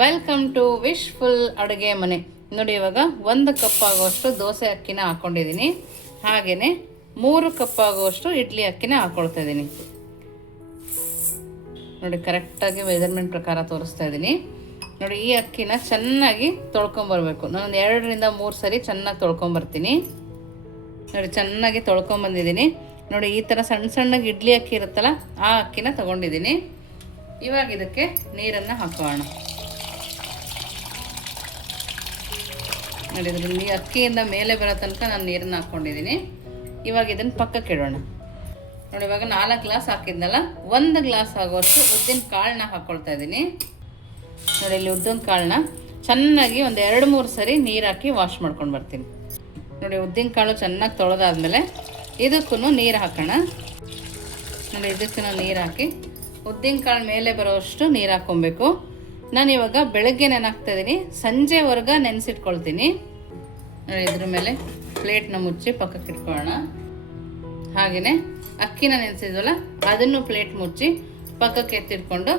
Welcome to wish full ಅಡುಗೆ ಮನೆ. ನೋಡಿ ಇವಾಗ ಒಂದು ಕಪ್ ಆಗುವಷ್ಟು ದೋಸೆ ಅಕ್ಕಿನ ಹಾಕ್ಕೊಂಡಿದ್ದೀನಿ ಹಾಗೆಯೇ ಮೂರು ಕಪ್ ಆಗುವಷ್ಟು ಇಡ್ಲಿ ಅಕ್ಕಿನ ಹಾಕ್ಕೊಳ್ತಾ ಇದ್ದೀನಿ. ನೋಡಿ, ಕರೆಕ್ಟಾಗಿ ಮೆಜರ್ಮೆಂಟ್ ಪ್ರಕಾರ ತೋರಿಸ್ತಾ ಇದ್ದೀನಿ. ನೋಡಿ, ಈ ಅಕ್ಕಿನ ಚೆನ್ನಾಗಿ ತೊಳ್ಕೊಂಬರ್ಬೇಕು. ನಾನೊಂದು ಎರಡರಿಂದ ಮೂರು ಸರಿ ಚೆನ್ನಾಗಿ ತೊಳ್ಕೊಂಬರ್ತೀನಿ. ನೋಡಿ, ಚೆನ್ನಾಗಿ ತೊಳ್ಕೊಂಬಂದಿದ್ದೀನಿ. ನೋಡಿ, ಈ ಥರ ಸಣ್ಣ ಸಣ್ಣಗೆ ಇಡ್ಲಿ ಅಕ್ಕಿ ಇರುತ್ತಲ್ಲ, ಆ ಅಕ್ಕಿನ ತೊಗೊಂಡಿದ್ದೀನಿ. ಇವಾಗ ಇದಕ್ಕೆ ನೀರನ್ನು ಹಾಕೋಣ. ನೋಡಿ ನೀ ಅಕ್ಕಿಯಿಂದ ಮೇಲೆ ಬರೋ ತನಕ ನಾನು ನೀರನ್ನು ಹಾಕ್ಕೊಂಡಿದ್ದೀನಿ. ಇವಾಗ ಇದನ್ನು ಪಕ್ಕಕ್ಕೆ ಇಡೋಣ. ನೋಡಿ, ಇವಾಗ ನಾಲ್ಕು ಗ್ಲಾಸ್ ಹಾಕಿದ್ನಲ್ಲ? ಒಂದು ಗ್ಲಾಸ್ ಆಗೋಷ್ಟು ಉದ್ದಿನ ಕಾಳನ್ನ ಹಾಕ್ಕೊಳ್ತಾ ಇದ್ದೀನಿ. ನೋಡಿ, ಇಲ್ಲಿ ಉದ್ದಿನ ಕಾಳನ್ನ ಚೆನ್ನಾಗಿ ಒಂದು ಎರಡು ಮೂರು ಸರಿ ನೀರು ಹಾಕಿ ವಾಶ್ ಮಾಡ್ಕೊಂಡು ಬರ್ತೀನಿ. ನೋಡಿ, ಉದ್ದಿನ ಕಾಳು ಚೆನ್ನಾಗಿ ತೊಳೆದಾದ್ಮೇಲೆ ಇದಕ್ಕೂ ನೀರು ಹಾಕೋಣ. ನೋಡಿ ಇದಕ್ಕೂ ನೀರು ಹಾಕಿ ಉದ್ದಿನ ಕಾಳು ಮೇಲೆ ಬರೋಷ್ಟು ನೀರು ಹಾಕ್ಕೊಬೇಕು. ನಾನು ಇವಾಗ ಬೆಳಗ್ಗೆ ನೆನಾಕ್ತಾ ಇದ್ದೀನಿ. ಸಂಜೆವರೆಗ ನೆನೆಸಿಟ್ಕೊಳ್ತೀನಿ. ಇದ್ರ ಮೇಲೆ ಪ್ಲೇಟ್ನ ಮುಚ್ಚಿ ಪಕ್ಕಕ್ಕೆ ಇಟ್ಕೊಳ್ಳೋಣ. ಹಾಗೆಯೇ ಅಕ್ಕಿನ ನೆನೆಸಿದ್ವಲ್ಲ, ಅದನ್ನು ಪ್ಲೇಟ್ ಮುಚ್ಚಿ ಪಕ್ಕಕ್ಕೆ ಎತ್ತಿಟ್ಕೊಂಡು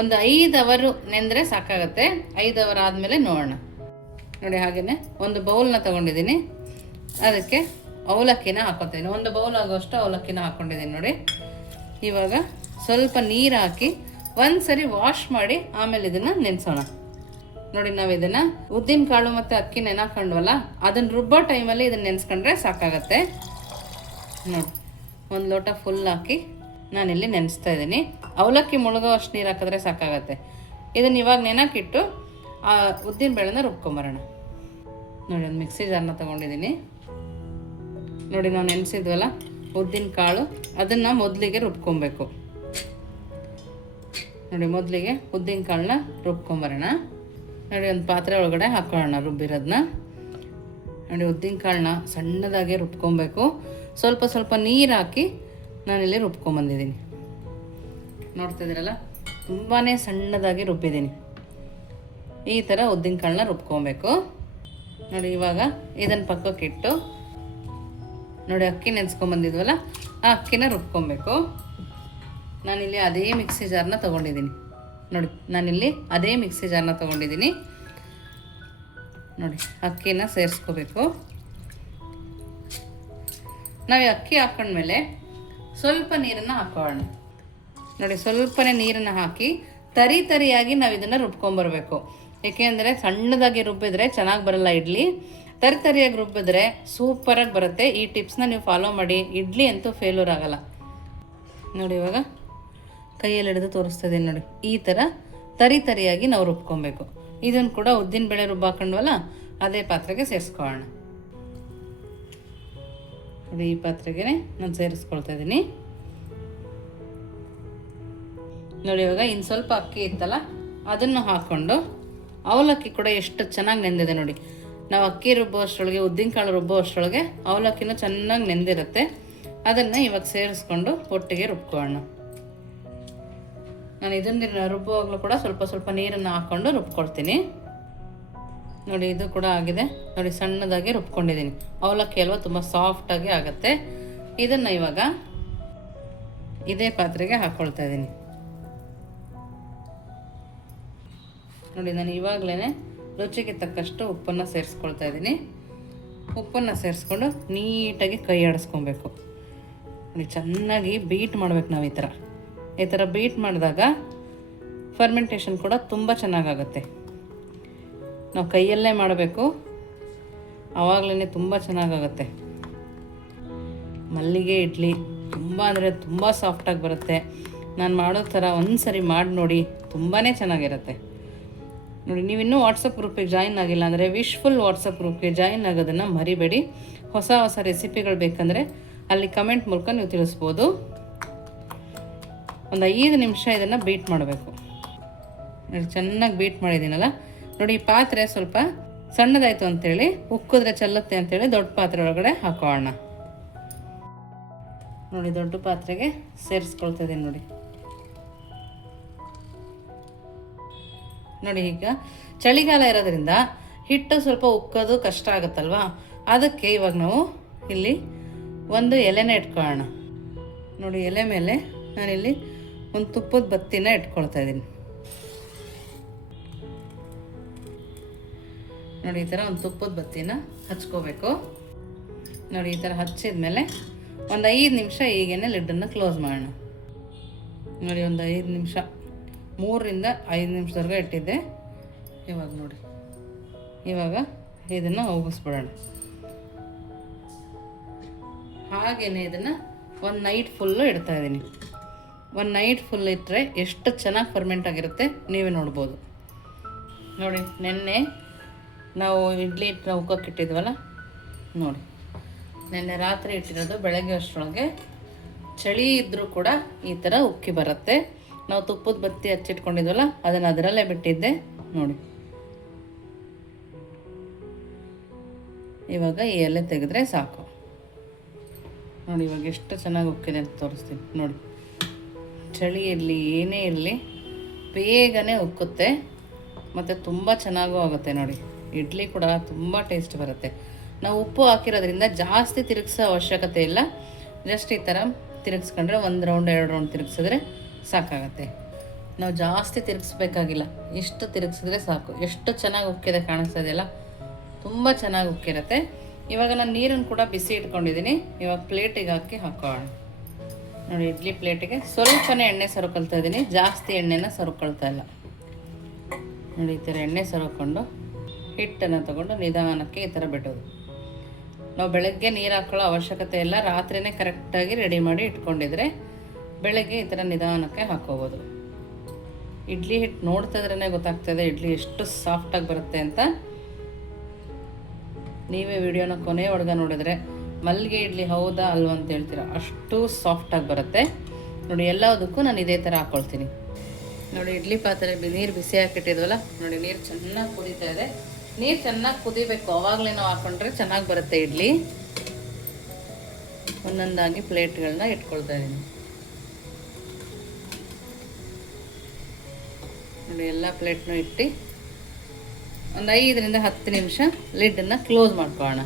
ಒಂದು ಐದು ಅವರು ನೆಂದರೆ ಸಾಕಾಗತ್ತೆ. ಐದು ಅವರ್ ಆದಮೇಲೆ ನೋಡೋಣ. ನೋಡಿ ಹಾಗೆಯೇ ಒಂದು ಬೌಲ್ನ ತೊಗೊಂಡಿದ್ದೀನಿ. ಅದಕ್ಕೆ ಅವಲಕ್ಕಿನ ಹಾಕೋತೀನಿ ಒಂದು ಬೌಲ್ ಆಗೋಷ್ಟು ಅವಲಕ್ಕಿನ ಹಾಕ್ಕೊಂಡಿದ್ದೀನಿ ನೋಡಿ. ಇವಾಗ ಸ್ವಲ್ಪ ನೀರು ಹಾಕಿ ಒಂದು ಸರಿ ವಾಶ್ ಮಾಡಿ ಆಮೇಲೆ ಇದನ್ನು ನೆನೆಸೋಣ. ನೋಡಿ ನಾವು ಇದನ್ನು ಉದ್ದಿನ ಕಾಳು ಮತ್ತು ಅಕ್ಕಿ ನೆನಾಕೊಂಡ್ವಲ್ಲ ಅದನ್ನು ರುಬ್ಬೋ ಟೈಮಲ್ಲಿ ಇದನ್ನು ನೆನೆಸ್ಕೊಂಡ್ರೆ ಸಾಕಾಗತ್ತೆ. ನೋಡಿ, ಒಂದು ಲೋಟ ಫುಲ್ ಹಾಕಿ ನಾನಿಲ್ಲಿ ನೆನೆಸ್ತಾ ಇದ್ದೀನಿ. ಅವಲಕ್ಕಿ ಮುಳುಗೋ ಅಷ್ಟು ನೀರು ಹಾಕಿದ್ರೆ ಸಾಕಾಗತ್ತೆ. ಇದನ್ನು ಇವಾಗ ನೆನಕಿಟ್ಟು, ಆ ಉದ್ದಿನ ಬೇಳೆನ ರುಬ್ಕೊಂಬರೋಣ. ನೋಡಿ, ಒಂದು ಮಿಕ್ಸಿ ಜಾರ್ನ ತೊಗೊಂಡಿದ್ದೀನಿ ನೋಡಿ ನಾವು ನೆನೆಸಿದ್ವಲ್ಲ, ಉದ್ದಿನ ಕಾಳು, ಅದನ್ನು ಮೊದಲಿಗೆ ರುಬ್ಕೊಬೇಕು. ನೋಡಿ, ಮೊದಲಿಗೆ ಉದ್ದಿನ ಕಾಳನ್ನ ರುಬ್ಕೊಂಬರೋಣ. ನೋಡಿ, ಒಂದು ಪಾತ್ರೆ ಒಳಗಡೆ ಹಾಕೊಳ್ಳೋಣ ರುಬ್ಬಿರೋದನ್ನ ನೋಡಿ, ಉದ್ದಿನ ಕಾಳನ್ನ ಸಣ್ಣದಾಗಿ ರುಬ್ಕೊಬೇಕು. ಸ್ವಲ್ಪ ಸ್ವಲ್ಪ ನೀರು ಹಾಕಿ ನಾನಿಲ್ಲಿ ರುಬ್ಕೊಂಬಂದಿದ್ದೀನಿ. ನೋಡ್ತಿದ್ದೀರಲ್ಲ ತುಂಬಾ ಸಣ್ಣದಾಗಿ ರುಬ್ಬಿದ್ದೀನಿ. ಈ ಥರ ಉದ್ದಿನ ಕಾಳನ್ನ ರುಬ್ಕೊಬೇಕು. ನೋಡಿ, ಇವಾಗ ಇದನ್ನು ಪಕ್ಕಕ್ಕಿಟ್ಟು, ನೋಡಿ, ಅಕ್ಕಿ ನೆನೆಸ್ಕೊಂಬಂದಿದ್ವಲ್ಲ, ಆ ಅಕ್ಕಿನ ರುಬ್ಕೊಬೇಕು. ನಾನಿಲ್ಲಿ ಅದೇ ಮಿಕ್ಸಿ ಜಾರ್ನ ತೊಗೊಂಡಿದ್ದೀನಿ. ನೋಡಿ, ನಾನಿಲ್ಲಿ ಅದೇ ಮಿಕ್ಸಿ ಜಾರ್ನ ತೊಗೊಂಡಿದ್ದೀನಿ. ನೋಡಿ, ಅಕ್ಕಿನ ಸೇರಿಸ್ಕೋಬೇಕು. ನಾವು ಅಕ್ಕಿ ಹಾಕೊಂಡ್ಮೇಲೆ ಸ್ವಲ್ಪ ನೀರನ್ನು ಹಾಕೋಣ. ನೋಡಿ, ಸ್ವಲ್ಪನೇ ನೀರನ್ನು ಹಾಕಿ ತರಿ ತರಿಯಾಗಿ ನಾವು ಇದನ್ನು ರುಬ್ಕೊಂಬರ್ಬೇಕು. ಏಕೆಂದರೆ ಸಣ್ಣದಾಗಿ ರುಬ್ಬಿದ್ರೆ ಚೆನ್ನಾಗಿ ಬರಲ್ಲ ಇಡ್ಲಿ. ತರಿ ತರಿಯಾಗಿ ರುಬ್ಬಿದ್ರೆ ಸೂಪರಾಗಿ ಬರುತ್ತೆ. ಈ ಟಿಪ್ಸ್ನ ನೀವು ಫಾಲೋ ಮಾಡಿ. ಇಡ್ಲಿ ಅಂತೂ ಫೇಲ್ಯೂರ್ ಆಗಲ್ಲ. ನೋಡಿ ಇವಾಗ. ಕೈಯಲ್ಲಿ ಹಿಡಿದು ತೋರಿಸ್ತಾ ಇದ್ದೀನಿ ನೋಡಿ. ಈ ಥರ ತರಿ ತರಿಯಾಗಿ ನಾವು ರುಬ್ಕೊಬೇಕು. ಇದನ್ನು ಕೂಡ ಉದ್ದಿನ ಬೇಳೆ ರುಬ್ಬಾಕೊಂಡ್ವಲ್ಲ, ಅದೇ ಪಾತ್ರೆಗೆ ಸೇರಿಸ್ಕೊಳ್ಳೋಣ. ಈ ಪಾತ್ರೆಗೆ ನಾನು ಸೇರಿಸ್ಕೊಳ್ತಾ ಇದ್ದೀನಿ. ನೋಡಿ, ಇವಾಗ ಇನ್ನು ಸ್ವಲ್ಪ ಅಕ್ಕಿ ಇತ್ತಲ್ಲ, ಅದನ್ನು ಹಾಕ್ಕೊಂಡು ಅವಲಕ್ಕಿ ಕೂಡ ಎಷ್ಟು ಚೆನ್ನಾಗಿ ನೆಂದಿದೆ ನೋಡಿ. ನಾವು ಅಕ್ಕಿ ರುಬ್ಬೋ ಅಷ್ಟರೊಳಗೆ ಉದ್ದಿನ ಕಾಳು ರುಬ್ಬೋ ಅಷ್ಟರೊಳಗೆ ಅವಲಕ್ಕಿನೂ ಚೆನ್ನಾಗಿ ನೆಂದಿರುತ್ತೆ. ಅದನ್ನು ಇವಾಗ ಸೇರಿಸ್ಕೊಂಡು ಒಟ್ಟಿಗೆ ರುಬ್ಕೊಳ್ಳೋಣ. ನಾನು ಇದನ್ನ ರುಬ್ಬುವಾಗಲೂ ಕೂಡ ಸ್ವಲ್ಪ ಸ್ವಲ್ಪ ನೀರನ್ನು ಹಾಕ್ಕೊಂಡು ರುಬ್ಕೊಳ್ತೀನಿ. ನೋಡಿ, ಇದು ಕೂಡ ಆಗಿದೆ. ನೋಡಿ, ಸಣ್ಣದಾಗಿ ರುಬ್ಕೊಂಡಿದ್ದೀನಿ. ಅವಲಕ್ಕಿ ಅಲ್ವಾ ತುಂಬ ಸಾಫ್ಟಾಗಿ ಆಗುತ್ತೆ. ಇದನ್ನು ಇವಾಗ ಇದೇ ಪಾತ್ರೆಗೆ ಹಾಕ್ಕೊಳ್ತಾ ಇದ್ದೀನಿ. ನೋಡಿ, ನಾನು ಇವಾಗಲೇ ರುಚಿಗೆ ತಕ್ಕಷ್ಟು ಉಪ್ಪನ್ನು ಸೇರಿಸ್ಕೊಳ್ತಾ ಇದ್ದೀನಿ. ಉಪ್ಪನ್ನು ಸೇರಿಸ್ಕೊಂಡು ನೀಟಾಗಿ ಕೈ ಆಡಿಸ್ಕೊಬೇಕು ನೋಡಿ, ಚೆನ್ನಾಗಿ ಬೀಟ್ ಮಾಡ್ಬೇಕು ನಾವು ಈ ಥರ ಈ ಥರ ಬೀಟ್ ಮಾಡಿದಾಗ ಫರ್ಮೆಂಟೇಷನ್ ಕೂಡ ತುಂಬ ಚೆನ್ನಾಗಾಗುತ್ತೆ. ನಾವು ಕೈಯಲ್ಲೇ ಮಾಡಬೇಕು. ಆವಾಗಲೇ ತುಂಬ ಚೆನ್ನಾಗಾಗುತ್ತೆ. ಮಲ್ಲಿಗೆ ಇಡ್ಲಿ ತುಂಬ ಅಂದರೆ ತುಂಬ ಸಾಫ್ಟಾಗಿ ಬರುತ್ತೆ. ನಾನು ಮಾಡೋ ಥರ ಒಂದು ಸರಿ ಮಾಡಿ ನೋಡಿ ತುಂಬಾ ಚೆನ್ನಾಗಿರುತ್ತೆ. ನೋಡಿ, ನೀವು ಇನ್ನೂ ವಾಟ್ಸಪ್ ಗ್ರೂಪಿಗೆ ಜಾಯಿನ್ ಆಗಿಲ್ಲ ಅಂದರೆ ವಿಶ್ಫುಲ್ ವಾಟ್ಸಪ್ ಗ್ರೂಪ್ಗೆ ಜಾಯಿನ್ ಆಗೋದನ್ನು ಮರಿಬೇಡಿ. ಹೊಸ ಹೊಸ ರೆಸಿಪಿಗಳು ಬೇಕಂದರೆ ಅಲ್ಲಿ ಕಮೆಂಟ್ ಮೂಲಕ ನೀವು ತಿಳಿಸ್ಬೋದು. ಒಂದು ಐದು ನಿಮಿಷ ಇದನ್ನು ಬೀಟ್ ಮಾಡಬೇಕು. ನೋಡಿ, ಚೆನ್ನಾಗಿ ಬೀಟ್ ಮಾಡಿದ್ದೀನಲ್ಲ? ನೋಡಿ, ಈ ಪಾತ್ರೆ ಸ್ವಲ್ಪ ಸಣ್ಣದಾಯಿತು ಅಂಥೇಳಿ ಉಕ್ಕಿದ್ರೆ ಚೆಲ್ಲುತ್ತೆ ಅಂಥೇಳಿ ದೊಡ್ಡ ಪಾತ್ರೆ ಒಳಗಡೆ ಹಾಕೋಣ. ನೋಡಿ, ದೊಡ್ಡ ಪಾತ್ರೆಗೆ ಸೇರಿಸ್ಕೊಳ್ತಾ ಇದ್ದೀನಿ ನೋಡಿ. ನೋಡಿ, ಈಗ ಚಳಿಗಾಲ ಇರೋದ್ರಿಂದ ಹಿಟ್ಟು ಸ್ವಲ್ಪ ಉಕ್ಕೋದು ಕಷ್ಟ ಆಗುತ್ತಲ್ವಾ? ಅದಕ್ಕೆ ಇವಾಗ ನಾವು ಇಲ್ಲಿ ಒಂದು ಎಲೆನ ಇಟ್ಕೊಳ್ಳೋಣ. ನೋಡಿ, ಎಲೆ ಮೇಲೆ ನಾನಿಲ್ಲಿ ಒಂದು ತುಪ್ಪದ ಬತ್ತಿನ ಇಟ್ಕೊಳ್ತಾ ಇದ್ದೀನಿ. ನೋಡಿ, ಈ ಥರ ಒಂದು ತುಪ್ಪದ ಬತ್ತಿನ ಹಚ್ಕೋಬೇಕು. ನೋಡಿ, ಈ ಥರ ಹಚ್ಚಿದ್ಮೇಲೆ ಒಂದು ಐದು ನಿಮಿಷ ಈಗೇನೆ ಲಿಡ್ಡನ್ನು ಕ್ಲೋಸ್ ಮಾಡೋಣ. ನೋಡಿ, ಒಂದು ಐದು ನಿಮಿಷ, ಮೂರರಿಂದ ಐದು ನಿಮಿಷದವರೆಗೂ ಇಟ್ಟಿದ್ದೆ. ಇವಾಗ ನೋಡಿ, ಇವಾಗ ಇದನ್ನು ಹೋಗಿಸ್ಬಿಡೋಣ ಹಾಗೇನೆ ಇದನ್ನು ಒಂದು ನೈಟ್ ಫುಲ್ಲು ಇಡ್ತಾ ಇದ್ದೀನಿ. ಒಂದು ನೈಟ್ ಫುಲ್ ಇಟ್ಟರೆ ಎಷ್ಟು ಚೆನ್ನಾಗಿ ಫರ್ಮೆಂಟ್ ಆಗಿರುತ್ತೆ ನೀವೇ ನೋಡ್ಬೋದು. ನೋಡಿ, ನೆನ್ನೆ ನಾವು ಇಡ್ಲಿ ಇಟ್ಟು ಉಕ್ಕಕ್ಕೆ ಇಟ್ಟಿದ್ವಲ್ಲ? ನೋಡಿ, ನೆನ್ನೆ ರಾತ್ರಿ ಇಟ್ಟಿರೋದು ಬೆಳಗ್ಗೆ ಅಷ್ಟರೊಳಗೆ. ಚಳಿ ಇದ್ದರೂ ಕೂಡ ಈ ಥರ ಉಕ್ಕಿ ಬರುತ್ತೆ. ನಾವು ತುಪ್ಪದ ಬತ್ತಿ ಹಚ್ಚಿಟ್ಕೊಂಡಿದ್ವಲ್ಲ, ಅದನ್ನು ಅದರಲ್ಲೇ ಬಿಟ್ಟಿದ್ದೆ. ನೋಡಿ. ಇವಾಗ ಈ ಎಲೆ ತೆಗೆದ್ರೆ ಸಾಕು. ನೋಡಿ, ಇವಾಗ ಎಷ್ಟು ಚೆನ್ನಾಗಿ ಉಕ್ಕಿದೆ ಅಂತ ತೋರಿಸ್ತೀನಿ. ನೋಡಿ. ಚಳಿ ಇರಲಿ, ಏನೇ ಇರಲಿ, ಬೇಗನೆ ಉಕ್ಕುತ್ತೆ. ಮತ್ತು ತುಂಬ ಚೆನ್ನಾಗೂ ಆಗುತ್ತೆ ನೋಡಿ. ಇಡ್ಲಿ ಕೂಡ ತುಂಬ ಟೇಸ್ಟ್ ಬರುತ್ತೆ. ನಾವು ಉಪ್ಪು ಹಾಕಿರೋದ್ರಿಂದ ಜಾಸ್ತಿ ತಿರುಗಿಸೋ ಅವಶ್ಯಕತೆ ಇಲ್ಲ. ಜಸ್ಟ್ ಈ ಥರ ತಿರುಗಿಸ್ಕೊಂಡ್ರೆ ಒಂದು ರೌಂಡ್ ಎರಡು ರೌಂಡ್ ತಿರುಗಿಸಿದ್ರೆ ಸಾಕಾಗತ್ತೆ. ನಾವು ಜಾಸ್ತಿ ತಿರುಗಿಸ್ಬೇಕಾಗಿಲ್ಲ. ಇಷ್ಟು ತಿರುಗಿಸಿದ್ರೆ ಸಾಕು. ಎಷ್ಟು ಚೆನ್ನಾಗಿ ಉಕ್ಕಿದೆ ಕಾಣಿಸ್ತಾ ಇದೆಯಲ್ಲ ತುಂಬ ಚೆನ್ನಾಗಿ ಉಕ್ಕಿರುತ್ತೆ. ಇವಾಗ ನಾನು ನೀರನ್ನು ಕೂಡ ಬಿಸಿ ಇಟ್ಕೊಂಡಿದ್ದೀನಿ. ಇವಾಗ ಪ್ಲೇಟಿಗೆ ಹಾಕಿ ಹಾಕೋಣ. ನೋಡಿ, ಇಡ್ಲಿ ಪ್ಲೇಟಿಗೆ ಸ್ವಲ್ಪನೇ ಎಣ್ಣೆ ಸರುಕೊಳ್ತಾ ಇದ್ದೀನಿ ಜಾಸ್ತಿ ಎಣ್ಣೆನ ಸರುಕೊಳ್ತಾ ಇಲ್ಲ. ನೋಡಿ, ಈ ಥರ ಎಣ್ಣೆ ಸರುಕೊಂಡು ಹಿಟ್ಟನ್ನು ತಗೊಂಡು ನಿಧಾನಕ್ಕೆ ಈ ಥರ ಬಿಡೋದು. ನಾವು ಬೆಳಗ್ಗೆ ನೀರು ಹಾಕೊಳ್ಳೋ ಅವಶ್ಯಕತೆ ಇಲ್ಲ. ರಾತ್ರಿನೇ ಕರೆಕ್ಟಾಗಿ ರೆಡಿ ಮಾಡಿ ಇಟ್ಕೊಂಡಿದ್ರೆ ಬೆಳಗ್ಗೆ ಈ ಥರ ನಿಧಾನಕ್ಕೆ ಹಾಕೋಬೋದು. ಇಡ್ಲಿ ಹಿಟ್ಟು ನೋಡ್ತಾ ಇದ್ರೇ ಗೊತ್ತಾಗ್ತದೆ ಇಡ್ಲಿ ಎಷ್ಟು ಸಾಫ್ಟಾಗಿ ಬರುತ್ತೆ ಅಂತ. ನೀವೇ ವಿಡಿಯೋನ ಕೊನೆ ಒಳಗೆ ನೋಡಿದ್ರೆ ಮಲ್ಲಿಗೆ ಇಡ್ಲಿ ಹೌದಾ ಅಲ್ವಾ ಅಂತ ಹೇಳ್ತೀರಾ? ಅಷ್ಟು ಸಾಫ್ಟಾಗಿ ಬರುತ್ತೆ. ನೋಡಿ, ಎಲ್ಲದಕ್ಕೂ ನಾನು ಇದೇ ಥರ ಹಾಕ್ಕೊಳ್ತೀನಿ ನೋಡಿ, ಇಡ್ಲಿ ಪಾತ್ರೆ ನೀರು ಬಿಸಿ ಹಾಕಿಟ್ಟಿದ್ವಲ್ಲ ನೋಡಿ, ನೀರು ಚೆನ್ನಾಗಿ ಕುದೀತಾ ಇದೆ. ನೀರು ಚೆನ್ನಾಗಿ ಕುದಿಬೇಕು. ಅವಾಗಲೇ ನಾವು ಹಾಕೊಂಡ್ರೆ ಚೆನ್ನಾಗಿ ಬರುತ್ತೆ ಇಡ್ಲಿ. ಒಂದೊಂದಾಗಿ ಪ್ಲೇಟ್ಗಳನ್ನ ಇಟ್ಕೊಳ್ತಾ ಇದ್ದೀನಿ ನೋಡಿ, ಎಲ್ಲ ಪ್ಲೇಟ್ನು ಇಟ್ಟು ಒಂದು ಐದರಿಂದ ಹತ್ತು ನಿಮಿಷ ಲಿಡ್ಡನ್ನು ಕ್ಲೋಸ್ ಮಾಡ್ಕೊಳ್ಳೋಣ.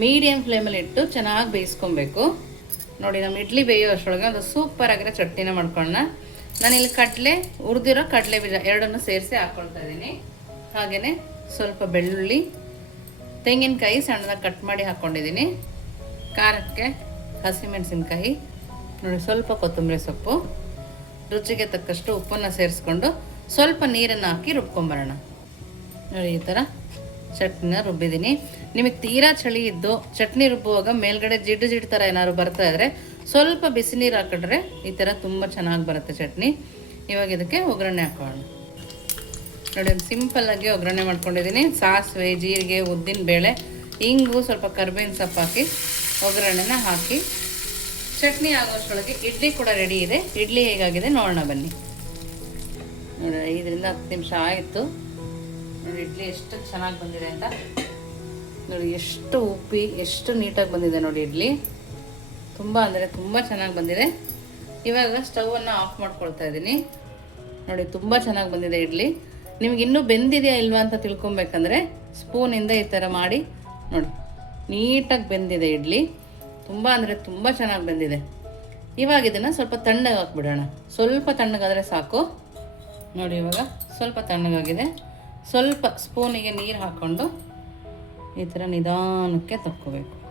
ಮೀಡಿಯಮ್ ಫ್ಲೇಮಲ್ಲಿ ಇಟ್ಟು ಚೆನ್ನಾಗಿ ಬೇಯಿಸ್ಕೊಬೇಕು. ನೋಡಿ, ನಮ್ಮ ಇಡ್ಲಿ ಬೇಯೋ ಅಷ್ಟರೊಳಗೆ ಒಂದು ಸೂಪರ್ ಆಗಿರೋ ಚಟ್ನಿನ ಮಾಡ್ಕೊಳ್ಳೋಣ. ನಾನಿಲ್ಲಿ ಕಡಲೆ, ಹುರಿದಿರೋ ಕಡಲೆ ಬೀಜ ಎರಡನ್ನು ಸೇರಿಸಿ ಹಾಕ್ಕೊಳ್ತಾ ಇದ್ದೀನಿ. ಹಾಗೆಯೇ ಸ್ವಲ್ಪ ಬೆಳ್ಳುಳ್ಳಿ, ತೆಂಗಿನಕಾಯಿ ಸಣ್ಣದಾಗಿ ಕಟ್ ಮಾಡಿ ಹಾಕ್ಕೊಂಡಿದ್ದೀನಿ. ಖಾರಕ್ಕೆ ಹಸಿಮೆಣಸಿನ್ಕಾಯಿ, ನೋಡಿ, ಸ್ವಲ್ಪ ಕೊತ್ತಂಬರಿ ಸೊಪ್ಪು, ರುಚಿಗೆ ತಕ್ಕಷ್ಟು ಉಪ್ಪನ್ನು ಸೇರಿಸ್ಕೊಂಡು ಸ್ವಲ್ಪ ನೀರನ್ನು ಹಾಕಿ ರುಬ್ಕೊಂಬರೋಣ. ನೋಡಿ, ಈ ಥರ ಚಟ್ನಿನ ರುಬ್ಬಿದ್ದೀನಿ. ನಿಮಗೆ ತೀರಾ ಚಳಿ ಇದ್ದು ಚಟ್ನಿ ರುಬ್ಬುವಾಗ ಮೇಲ್ಗಡೆ ಜಿಡ್ಡು ಜಿಡ್ಡು ಥರ ಏನಾದ್ರು ಬರ್ತಾ ಇದ್ರೆ ಸ್ವಲ್ಪ ಬಿಸಿ ನೀರು ಹಾಕಿದ್ರೆ ಈ ಥರ ತುಂಬ ಚೆನ್ನಾಗಿ ಬರುತ್ತೆ ಚಟ್ನಿ. ಇವಾಗ ಇದಕ್ಕೆ ಒಗ್ಗರಣೆ ಹಾಕೋಣ. ನೋಡಿ, ಒಂದು ಸಿಂಪಲ್ಲಾಗಿ ಒಗ್ಗರಣೆ ಮಾಡ್ಕೊಂಡಿದ್ದೀನಿ. ಸಾಸಿವೆ, ಜೀರಿಗೆ, ಉದ್ದಿನ ಬೇಳೆ, ಇಂಗು, ಸ್ವಲ್ಪ ಕರ್ಬೇವಿನ ಸೊಪ್ಪು ಹಾಕಿ ಒಗ್ಗರಣೆನ ಹಾಕಿ ಚಟ್ನಿ ಆಗೋಷ್ಟೊಳಗೆ ಇಡ್ಲಿ ಕೂಡ ರೆಡಿ ಇದೆ. ಇಡ್ಲಿ ಹೇಗಾಗಿದೆ ನೋಡೋಣ ಬನ್ನಿ. ನೋಡಿ, ಐದರಿಂದ ಹತ್ತು ನಿಮಿಷ ಆಯಿತು. ಇಡ್ಲಿ ಎಷ್ಟು ಚೆನ್ನಾಗಿ ಬಂದಿದೆ ಅಂತ. ನೋಡಿ, ಎಷ್ಟು ಉಪ್ಪಿ, ಎಷ್ಟು ನೀಟಾಗಿ ಬಂದಿದೆ ನೋಡಿ ಇಡ್ಲಿ. ತುಂಬ ಅಂದರೆ ತುಂಬ ಚೆನ್ನಾಗಿ ಬಂದಿದೆ. ಇವಾಗ ಸ್ಟವನ್ನು ಆಫ್ ಮಾಡ್ಕೊಳ್ತಾ ಇದ್ದೀನಿ. ನೋಡಿ, ತುಂಬ ಚೆನ್ನಾಗಿ ಬಂದಿದೆ ಇಡ್ಲಿ. ನಿಮ್ಗೆ ಇನ್ನೂ ಬೆಂದಿದೆಯಾ ಇಲ್ವಾ ಅಂತ ತಿಳ್ಕೊಬೇಕಂದ್ರೆ ಸ್ಪೂನಿಂದ ಈ ಥರ ಮಾಡಿ ನೋಡಿ, ನೀಟಾಗಿ ಬೆಂದಿದೆ ಇಡ್ಲಿ. ತುಂಬ ಅಂದರೆ ತುಂಬ ಚೆನ್ನಾಗಿ ಬೆಂದಿದೆ. ಇವಾಗ ಇದನ್ನು ಸ್ವಲ್ಪ ತಣ್ಣಗೆ ಹಾಕ್ಬಿಡೋಣ. ಸ್ವಲ್ಪ ತಣ್ಣಗಾದರೆ ಸಾಕು. ನೋಡಿ, ಇವಾಗ ಸ್ವಲ್ಪ ತಣ್ಣಗಾಗಿದೆ. ಸ್ವಲ್ಪ ಸ್ಪೂನಿಗೆ ನೀರು ಹಾಕ್ಕೊಂಡು ಈ ಥರ ನಿಧಾನಕ್ಕೆ ತಕ್ಕೋಬೇಕು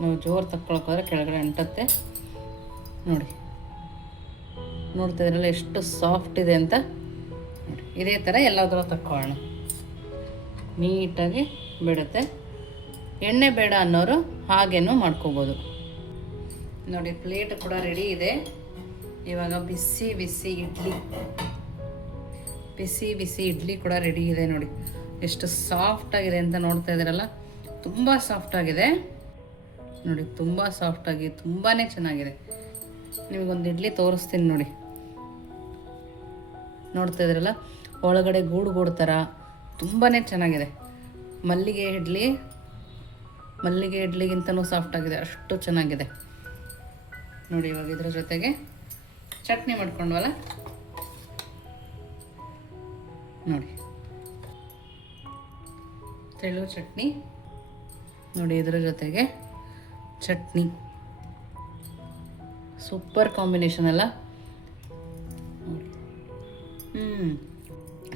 ನಾವು ಜೋರು ತಕ್ಕೊಳಕ್ಕೋದ್ರೆ ಕೆಳಗಡೆ ಅಂಟತ್ತೆ. ನೋಡಿ. ನೋಡ್ತಾ ಇದ್ರಲ್ಲ ಎಷ್ಟು ಸಾಫ್ಟ್ ಇದೆ ಅಂತ. ಇದೇ ಥರ ಎಲ್ಲದರೂ ತಕ್ಕೊಳ್ಳೋಣ. ನೀಟಾಗಿ ಬಿಡುತ್ತೆ. ಎಣ್ಣೆ ಬೇಡ ಅನ್ನೋರು ಹಾಗೇನೂ ಮಾಡ್ಕೋಬೋದು. ನೋಡಿ, ಪ್ಲೇಟ್ ಕೂಡ ರೆಡಿ ಇದೆ. ಇವಾಗ ಬಿಸಿ ಬಿಸಿ ಇಡ್ಲಿ. ಬಿಸಿ ಬಿಸಿ ಇಡ್ಲಿ ಕೂಡ ರೆಡಿ ಇದೆ ನೋಡಿ. ಎಷ್ಟು ಸಾಫ್ಟ್ ಆಗಿದೆ ಅಂತ ನೋಡ್ತಾ ಇದ್ದೀರಲ್ಲ? ತುಂಬ ಸಾಫ್ಟ್ ಆಗಿದೆ. ನೋಡಿ, ತುಂಬ ಸಾಫ್ಟಾಗಿ ತುಂಬಾ ಚೆನ್ನಾಗಿದೆ. ನಿಮಗೊಂದು ಇಡ್ಲಿ ತೋರಿಸ್ತೀನಿ ನೋಡಿ. ನೋಡ್ತಾ ಇದ್ರಲ್ಲ ಒಳಗಡೆ ಗೂಡು ಗೂಡು ಥರ ತುಂಬಾ ಚೆನ್ನಾಗಿದೆ. ಮಲ್ಲಿಗೆ ಇಡ್ಲಿ, ಮಲ್ಲಿಗೆ ಇಡ್ಲಿಗಿಂತನೂ ಸಾಫ್ಟ್ ಆಗಿದೆ. ಅಷ್ಟು ಚೆನ್ನಾಗಿದೆ. ನೋಡಿ, ಇವಾಗ ಇದ್ರ ಜೊತೆಗೆ ಚಟ್ನಿ ಮಾಡ್ಕೊಂಡ್ವಲ್ಲ? ನೋಡಿ. ತೆಳು ಚಟ್ನಿ. ನೋಡಿ ಇದರ ಜೊತೆಗೆ ಚಟ್ನಿ. ಸೂಪರ್ ಕಾಂಬಿನೇಷನ್ ಅಲ್ಲ. ಹ್ಞೂ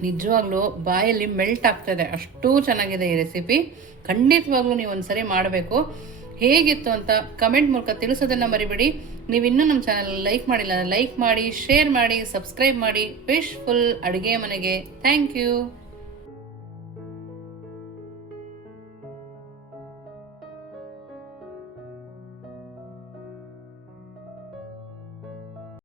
ನಿಜವಾಗ್ಲೂ ಬಾಯಲ್ಲಿ ಮೆಲ್ಟ್ ಆಗ್ತದೆ. ಅಷ್ಟು ಚೆನ್ನಾಗಿದೆ ಈ ರೆಸಿಪಿ ಖಂಡಿತವಾಗ್ಲೂ ನೀವು ಒಂದ್ಸರಿ ಮಾಡಬೇಕು. ಹೇಗಿತ್ತು ಅಂತ ಕಮೆಂಟ್ ಮೂಲಕ ತಿಳಿಸೋದನ್ನು ಮರಿಬೇಡಿ. ನೀವು ಇನ್ನೂ ನಮ್ಮ ಚಾನಲ್ ಲೈಕ್ ಮಾಡಿಲ್ಲ ಲೈಕ್ ಮಾಡಿ ಶೇರ್ ಮಾಡಿ ಸಬ್ಸ್ಕ್ರೈಬ್ ಮಾಡಿ. ವಿಶ್ ಫುಲ್ ಅಡುಗೆ ಮನೆಗೆ. Thank you